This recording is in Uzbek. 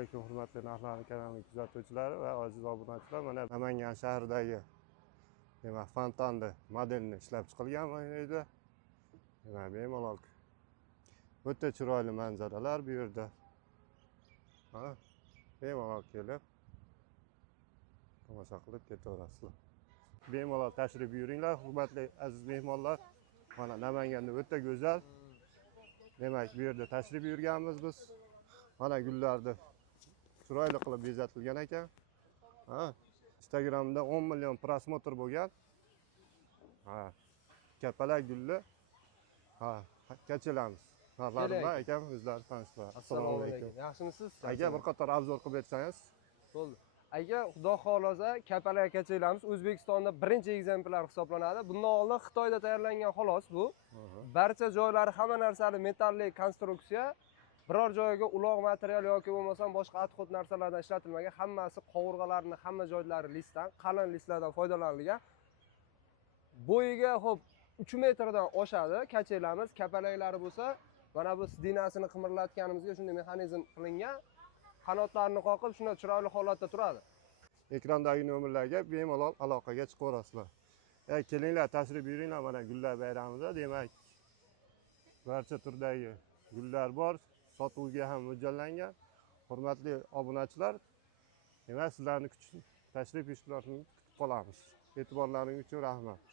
alaykum hurmatli Narxlarni kanali kuzatuvchilari va aziz obunachilar. Mana Namangan shahridagi demak fontanni modelini ishlab chiqilgan mana yerda. Demak bemalol o'ta chiroyli manzaralar bu yerda. Ha, bemalol kelib tomosha qilib ketaverasizlar. Bemalol tashrif buyuringlar hurmatli aziz mehmonlar. Mana Namanganda o'ta go'zal. Demak bu yerda tashrif buyurganmiz biz. Mana gullarni chiroyli qilib bezatilgan ekan. Ha, Instagramda 10 million prosmotr bo'lgan. Ha, kapalak gulli. Ha, kechilamiz. Narxlarni akam o'zlari tanishtiradi. Assalomu alaykum. Yaxshimisiz? Aka bir qator obzor qilib bersangiz. Bo'ldi. Aka, xudo xolasa kapalak kechilamiz. O'zbekistonda birinchi ekzemplyar hisoblanadi. Bundan oldin Xitoyda tayyorlangan xolos bu. Barcha joylari hamma narsali metallik konstruksiya. Biror joyga uloq material yoki bo'lmasam boshqa adxod narsalardan ishlatilmagan, hammasi qovurg'alarning hamma joylari listdan, qalin listlardan foydalanilgan. Bo'yiga xo'p 3 metrdan oshadi, kachilamiz, kapalaklari bo'lsa, mana bu dinasini qimirlatganimizga shunday mexanizm qilingan. Qanotlarini qoqib, shunday chiroyli holatda turadi. Ekrandagi nomerlarga bemalol aloqaga chiqaverasizlar. Kelinglar, tashrif buyuringlar mana gullar bayramida, demak barcha turdagi gullar bor. Sotuvga ham mo'ljallangan. Hurmatli obunachilar, demak sizlarni tashrif buyurishni kutib qolamiz. E'tiborlaringiz uchun rahmat.